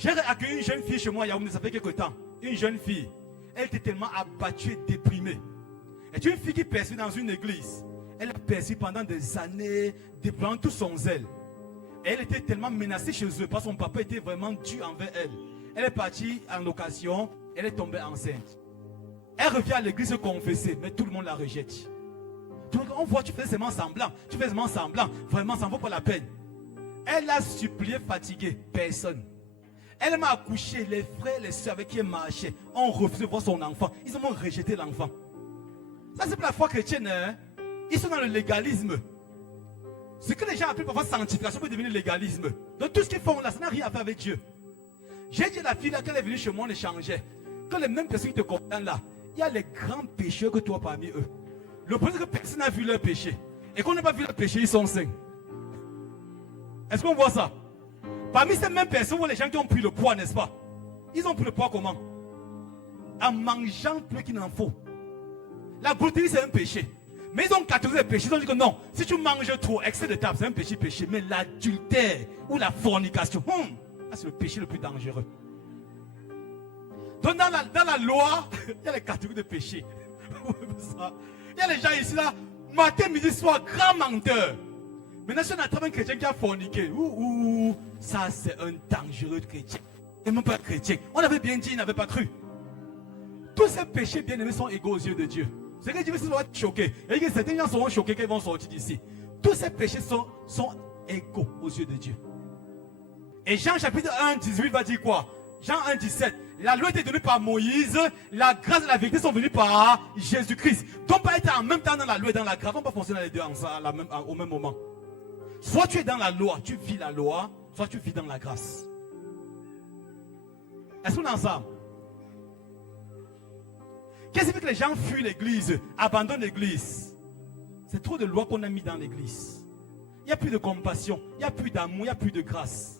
J'ai accueilli une jeune fille chez moi, Yaoundé, ça fait quelques temps. Une jeune fille. Elle était tellement abattue et déprimée. C'est une fille qui persévère dans une église. Elle a persévéré pendant des années, déployant tout son zèle. Elle était tellement menacée chez eux parce que son papa était vraiment dur envers elle. Elle est partie en location, elle est tombée enceinte. Elle revient à l'église se confesser, mais tout le monde la rejette. On voit, tu fais seulement semblant, vraiment ça ne vaut pas la peine. Elle a supplié, fatiguée, personne. Elle m'a accouché, les frères, les soeurs avec qui elle marchait ont refusé de voir son enfant. Ils ont rejeté l'enfant. Ça c'est pour la foi chrétienne, hein? Ils sont dans le légalisme. Ce que les gens appellent parfois sanctification peut devenir légalisme. Donc tout ce qu'ils font là, ça n'a rien à faire avec Dieu. J'ai dit à la fille là, quand elle est venue chez moi, on échangeait. Quand les mêmes personnes qui te condamnent là, il y a les grands pécheurs que toi parmi eux. Le problème c'est que personne n'a vu leur péché. Et qu'on n'a pas vu leur péché, ils sont saints. Est-ce qu'on voit ça? Parmi ces mêmes personnes, les gens qui ont pris le poids, n'est-ce pas? Ils ont pris le poids comment? En mangeant plus qu'il n'en faut. La brutalité c'est un péché. Mais ils ont catégorisé les péchés. Ils ont dit que non, si tu manges trop, excès de table, c'est un péché. Mais l'adultère ou la fornication, c'est le péché le plus dangereux. Donc dans la loi, il y a les catégories de péchés. Il y a les gens ici là, matin, midi, soir, grand menteur. Maintenant, si on attrape un chrétien qui a forniqué, ça c'est un dangereux chrétien. Et même pas un chrétien. On avait bien dit, il n'avait pas cru. Tous ces péchés bien-aimés sont égaux aux yeux de Dieu. C'est que Dieu va être choqué. Et que certains gens seront choqués quand ils vont sortir d'ici. Tous ces péchés sont égaux aux yeux de Dieu. Et Jean chapitre 1, 18 va dire quoi? Jean 1, 17. La loi était donnée par Moïse, la grâce et la vérité sont venues par Jésus-Christ. Donc pas être en même temps dans la loi et dans la grâce, on ne peut pas fonctionner les deux au même moment. Soit tu es dans la loi, tu vis la loi, soit tu vis dans la grâce. Est-ce qu'on est ensemble? Qu'est-ce qui fait que les gens fuient l'église, abandonnent l'église? C'est trop de lois qu'on a mis dans l'église. Il n'y a plus de compassion, il n'y a plus d'amour, il n'y a plus de grâce.